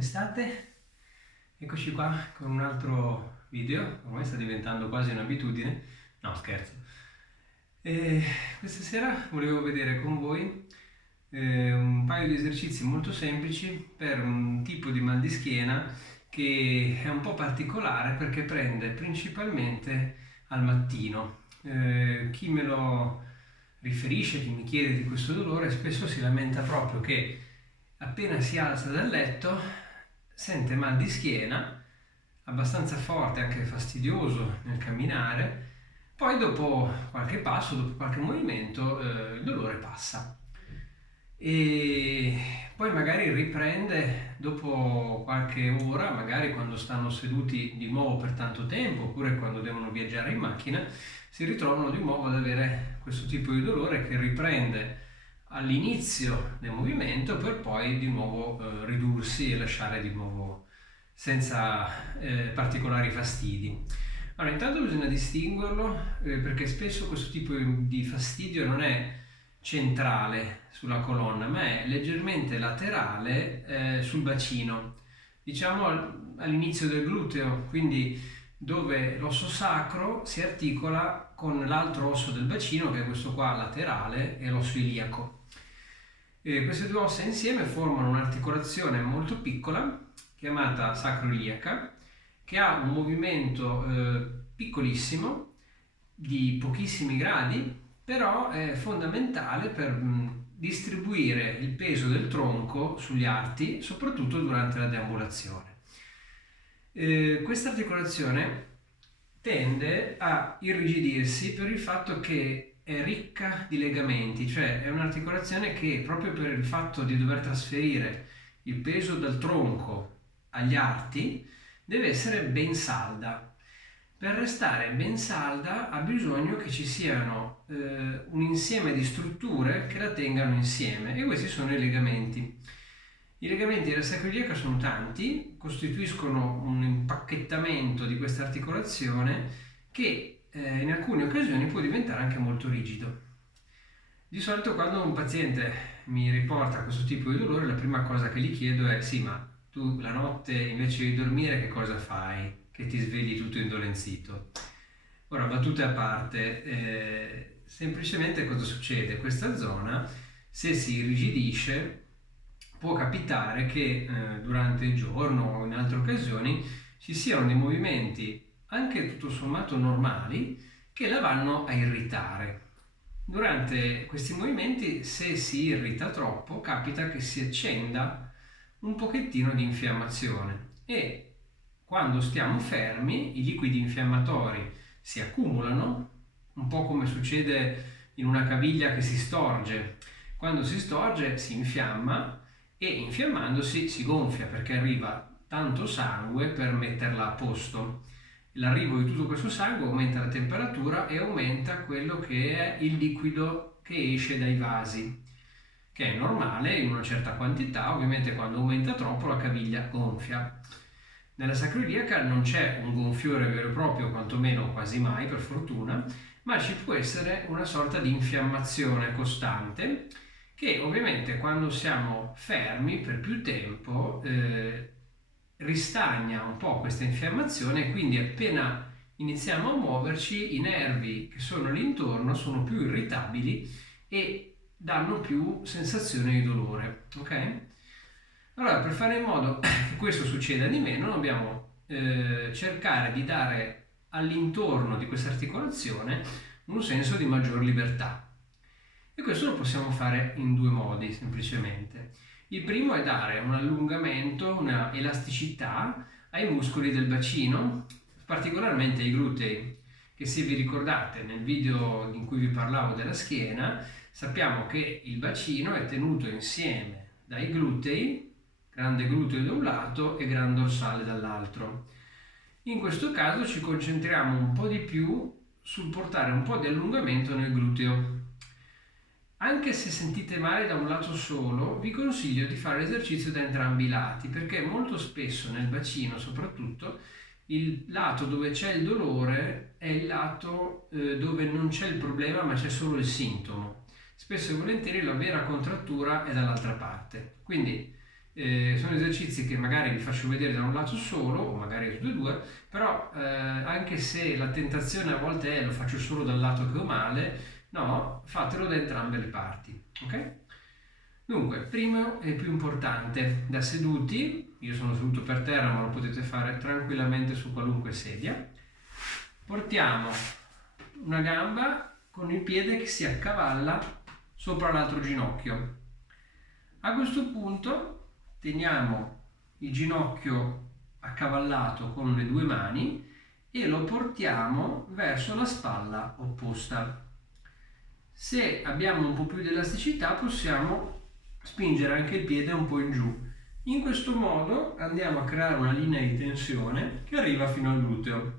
come state? Eccoci qua con un altro video, ormai sta diventando quasi un'abitudine, no scherzo. E questa sera volevo vedere con voi un paio di esercizi molto semplici per un tipo di mal di schiena che è un po' particolare perché prende principalmente al mattino. Chi me lo riferisce, chi mi chiede di questo dolore, spesso si lamenta proprio che appena si alza dal letto sente mal di schiena, abbastanza forte, anche fastidioso nel camminare, poi dopo qualche passo, dopo qualche movimento, il dolore passa. E poi magari riprende dopo qualche ora, magari quando stanno seduti di nuovo per tanto tempo, oppure quando devono viaggiare in macchina, si ritrovano di nuovo ad avere questo tipo di dolore che riprende all'inizio del movimento per poi di nuovo ridursi e lasciare di nuovo senza particolari fastidi. Allora, intanto bisogna distinguerlo perché spesso questo tipo di fastidio non è centrale sulla colonna, ma è leggermente laterale sul bacino, diciamo all'inizio del gluteo, quindi dove l'osso sacro si articola con l'altro osso del bacino, che è questo qua laterale, e l'osso iliaco. Queste due ossa insieme formano un'articolazione molto piccola, chiamata sacroiliaca, che ha un movimento piccolissimo, di pochissimi gradi, però è fondamentale per distribuire il peso del tronco sugli arti, soprattutto durante la deambulazione. Questa articolazione tende a irrigidirsi per il fatto che è ricca di legamenti, cioè è un'articolazione che proprio per il fatto di dover trasferire il peso dal tronco agli arti deve essere ben salda. Per restare ben salda ha bisogno che ci siano un insieme di strutture che la tengano insieme, e questi sono i legamenti. I legamenti della sacroiliaca sono tanti, costituiscono un impacchettamento di questa articolazione che in alcune occasioni può diventare anche molto rigido. Di solito quando un paziente mi riporta questo tipo di dolore, la prima cosa che gli chiedo è: sì, ma tu la notte invece di dormire che cosa fai? Che ti svegli tutto indolenzito? Ora, battute a parte, semplicemente cosa succede? Questa zona, se si irrigidisce, può capitare che durante il giorno o in altre occasioni ci siano dei movimenti anche tutto sommato normali che la vanno a irritare. Durante questi movimenti, se si irrita troppo, capita che si accenda un pochettino di infiammazione, e quando stiamo fermi i liquidi infiammatori si accumulano, un po' come succede in una caviglia che si storge. Quando si storge si infiamma, e infiammandosi si gonfia perché arriva tanto sangue per metterla a posto. L'arrivo di tutto questo sangue aumenta la temperatura e aumenta quello che è il liquido che esce dai vasi, che è normale in una certa quantità. Ovviamente quando aumenta troppo la caviglia gonfia. Nella sacroiliaca non c'è un gonfiore vero e proprio, quantomeno quasi mai per fortuna, ma ci può essere una sorta di infiammazione costante che ovviamente quando siamo fermi per più tempo ristagna un po' questa infiammazione, e quindi appena iniziamo a muoverci i nervi che sono lì intorno sono più irritabili e danno più sensazione di dolore, ok? Allora, per fare in modo che questo succeda di meno, dobbiamo cercare di dare all'intorno di questa articolazione un senso di maggior libertà. E questo lo possiamo fare in due modi, semplicemente. Il primo è dare un allungamento, una elasticità ai muscoli del bacino, particolarmente ai glutei, che se vi ricordate nel video in cui vi parlavo della schiena, sappiamo che il bacino è tenuto insieme dai glutei, grande gluteo da un lato e gran dorsale dall'altro. In questo caso ci concentriamo un po' di più sul portare un po' di allungamento nel gluteo. Anche se sentite male da un lato solo, vi consiglio di fare l'esercizio da entrambi i lati, perché molto spesso nel bacino, soprattutto, il lato dove c'è il dolore è il lato dove non c'è il problema ma c'è solo il sintomo. Spesso e volentieri la vera contrattura è dall'altra parte. Quindi Sono esercizi che magari vi faccio vedere da un lato solo, o magari tutti e due, però anche se la tentazione a volte è lo faccio solo dal lato che ho male, no, fatelo da entrambe le parti, ok? Dunque, primo e più importante, da seduti, io sono seduto per terra ma lo potete fare tranquillamente su qualunque sedia, portiamo una gamba con il piede che si accavalla sopra l'altro ginocchio. A questo punto teniamo il ginocchio accavallato con le due mani e lo portiamo verso la spalla opposta. Se abbiamo un po' più di elasticità possiamo spingere anche il piede un po' in giù. In questo modo andiamo a creare una linea di tensione che arriva fino al gluteo.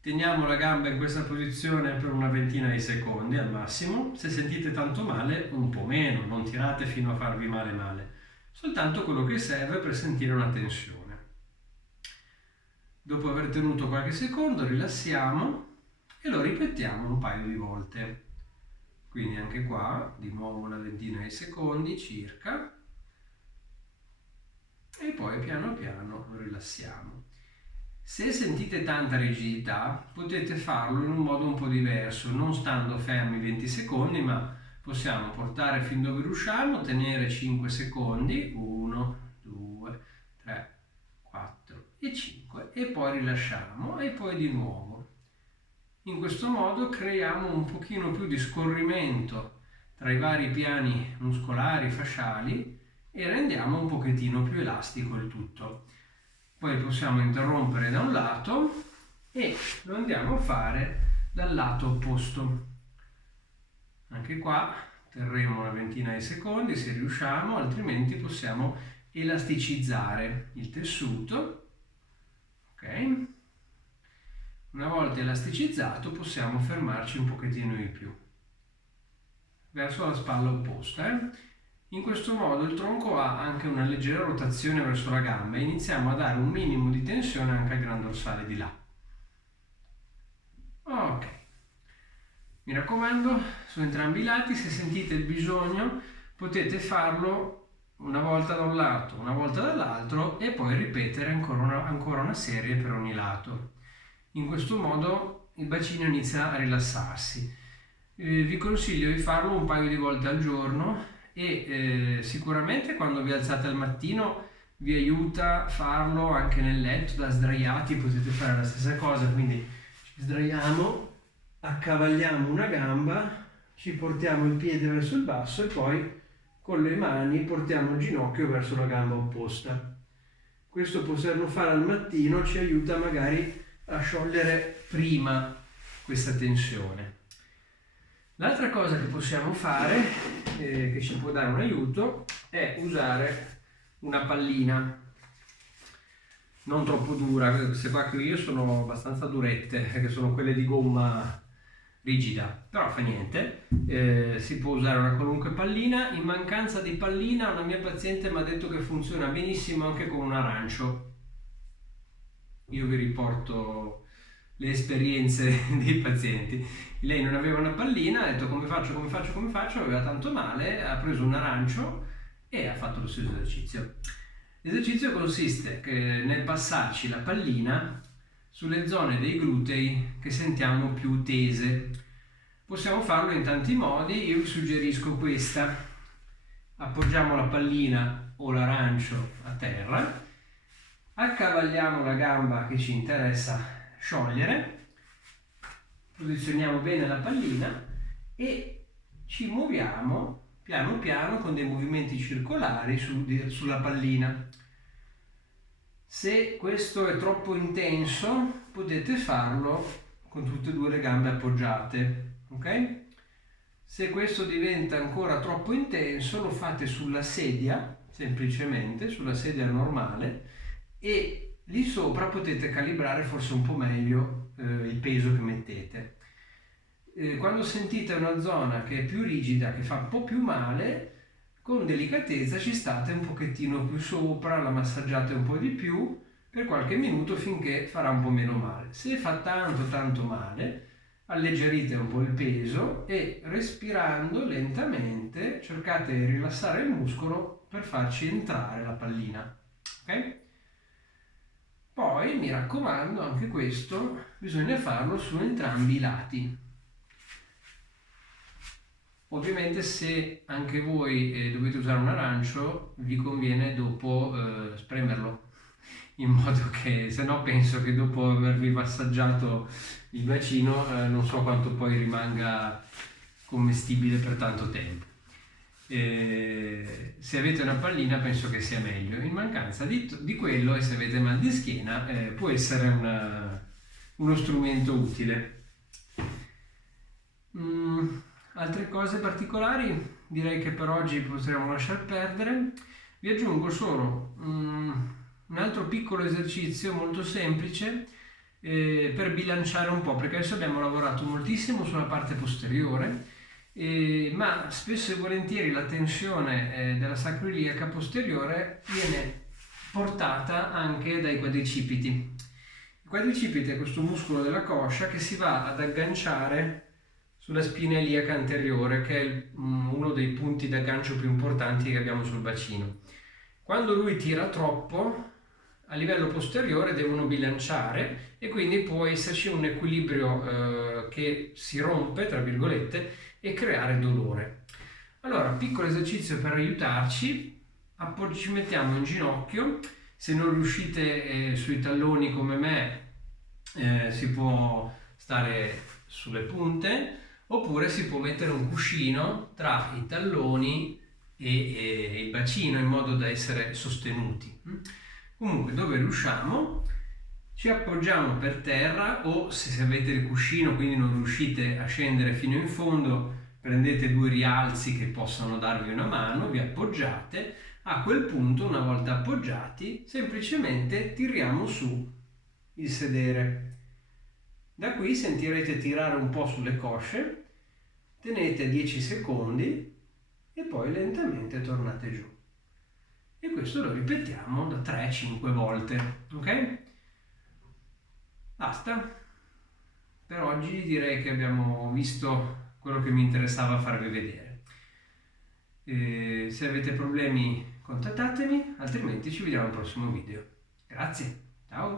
Teniamo la gamba in questa posizione per una ventina di secondi al massimo. Se sentite tanto male, un po' meno, non tirate fino a farvi male, soltanto quello che serve per sentire una tensione. Dopo aver tenuto qualche secondo, rilassiamo e lo ripetiamo un paio di volte. Quindi anche qua, di nuovo una ventina di secondi circa, e poi piano piano lo rilassiamo. Se sentite tanta rigidità, potete farlo in un modo un po' diverso, non stando fermi 20 secondi, ma possiamo portare fin dove riusciamo, tenere 5 secondi, 1, 2, 3, 4 e 5, e poi rilasciamo, e poi di nuovo. In questo modo creiamo un pochino più di scorrimento tra i vari piani muscolari, fasciali, e rendiamo un pochettino più elastico il tutto. Poi possiamo interrompere da un lato e lo andiamo a fare dal lato opposto. Anche qua terremo una ventina di secondi se riusciamo, altrimenti possiamo elasticizzare il tessuto. Ok? Una volta elasticizzato possiamo fermarci un pochettino di più verso la spalla opposta. In questo modo il tronco ha anche una leggera rotazione verso la gamba e iniziamo a dare un minimo di tensione anche al gran dorsale di là. Ok, mi raccomando, su entrambi i lati, se sentite il bisogno potete farlo una volta da un lato, una volta dall'altro e poi ripetere ancora una serie per ogni lato. In questo modo il bacino inizia a rilassarsi. Vi consiglio di farlo un paio di volte al giorno e sicuramente quando vi alzate al mattino vi aiuta a farlo anche nel letto, da sdraiati potete fare la stessa cosa, quindi ci sdraiamo, accavagliamo una gamba, ci portiamo il piede verso il basso e poi con le mani portiamo il ginocchio verso la gamba opposta. Questo poterlo fare al mattino ci aiuta magari a sciogliere prima questa tensione. L'altra cosa che possiamo fare, che ci può dare un aiuto, è usare una pallina non troppo dura. Queste qua che io sono abbastanza durette, che sono quelle di gomma rigida, però fa niente, si può usare una qualunque pallina. In mancanza di pallina una mia paziente mi ha detto che funziona benissimo anche con un arancio. Io vi riporto le esperienze dei pazienti. Lei non aveva una pallina, ha detto come faccio, aveva tanto male, ha preso un arancio e ha fatto lo stesso esercizio. L'esercizio consiste nel passarci la pallina sulle zone dei glutei che sentiamo più tese. Possiamo farlo in tanti modi, io vi suggerisco questa. Appoggiamo la pallina o l'arancio a terra, accavagliamo la gamba che ci interessa sciogliere, posizioniamo bene la pallina e ci muoviamo piano piano con dei movimenti circolari sulla pallina. Se questo è troppo intenso potete farlo con tutte e due le gambe appoggiate, ok? Se questo diventa ancora troppo intenso lo fate sulla sedia, semplicemente sulla sedia normale, e lì sopra potete calibrare forse un po' meglio il peso che mettete. Quando sentite una zona che è più rigida, che fa un po' più male, con delicatezza ci state un pochettino più sopra, la massaggiate un po' di più per qualche minuto finché farà un po' meno male. Se fa tanto male, alleggerite un po' il peso e respirando lentamente cercate di rilassare il muscolo per farci entrare la pallina. Ok? Poi mi raccomando, anche questo bisogna farlo su entrambi i lati. Ovviamente se anche voi dovete usare un arancio, vi conviene dopo spremerlo, in modo che, se no penso che dopo avervi massaggiato il bacino non so quanto poi rimanga commestibile per tanto tempo. Se avete una pallina penso che sia meglio. In mancanza di quello, e se avete mal di schiena, può essere uno strumento utile. Altre cose particolari direi che per oggi potremmo lasciar perdere. Vi aggiungo solo un altro piccolo esercizio molto semplice per bilanciare un po', perché adesso abbiamo lavorato moltissimo sulla parte posteriore, ma spesso e volentieri la tensione della sacroiliaca posteriore viene portata anche dai quadricipiti. Il quadricipite è questo muscolo della coscia che si va ad agganciare sulla spina iliaca anteriore, che è uno dei punti d'aggancio più importanti che abbiamo sul bacino. Quando lui tira troppo, a livello posteriore devono bilanciare e quindi può esserci un equilibrio che si rompe, tra virgolette, e creare dolore. Allora, piccolo esercizio per aiutarci: ci mettiamo in ginocchio. Se non riuscite sui talloni come me, si può stare sulle punte, oppure si può mettere un cuscino tra i talloni e il bacino in modo da essere sostenuti. Comunque, dove riusciamo, ci appoggiamo per terra, o se avete il cuscino quindi non riuscite a scendere fino in fondo, prendete due rialzi che possono darvi una mano, vi appoggiate. A quel punto, una volta appoggiati, semplicemente tiriamo su il sedere. Da qui sentirete tirare un po' sulle cosce, tenete 10 secondi e poi lentamente tornate giù. E questo lo ripetiamo da 3-5 volte, ok? Basta. Per oggi direi che abbiamo visto quello che mi interessava farvi vedere. Se avete problemi contattatemi, altrimenti ci vediamo al prossimo video. Grazie, ciao!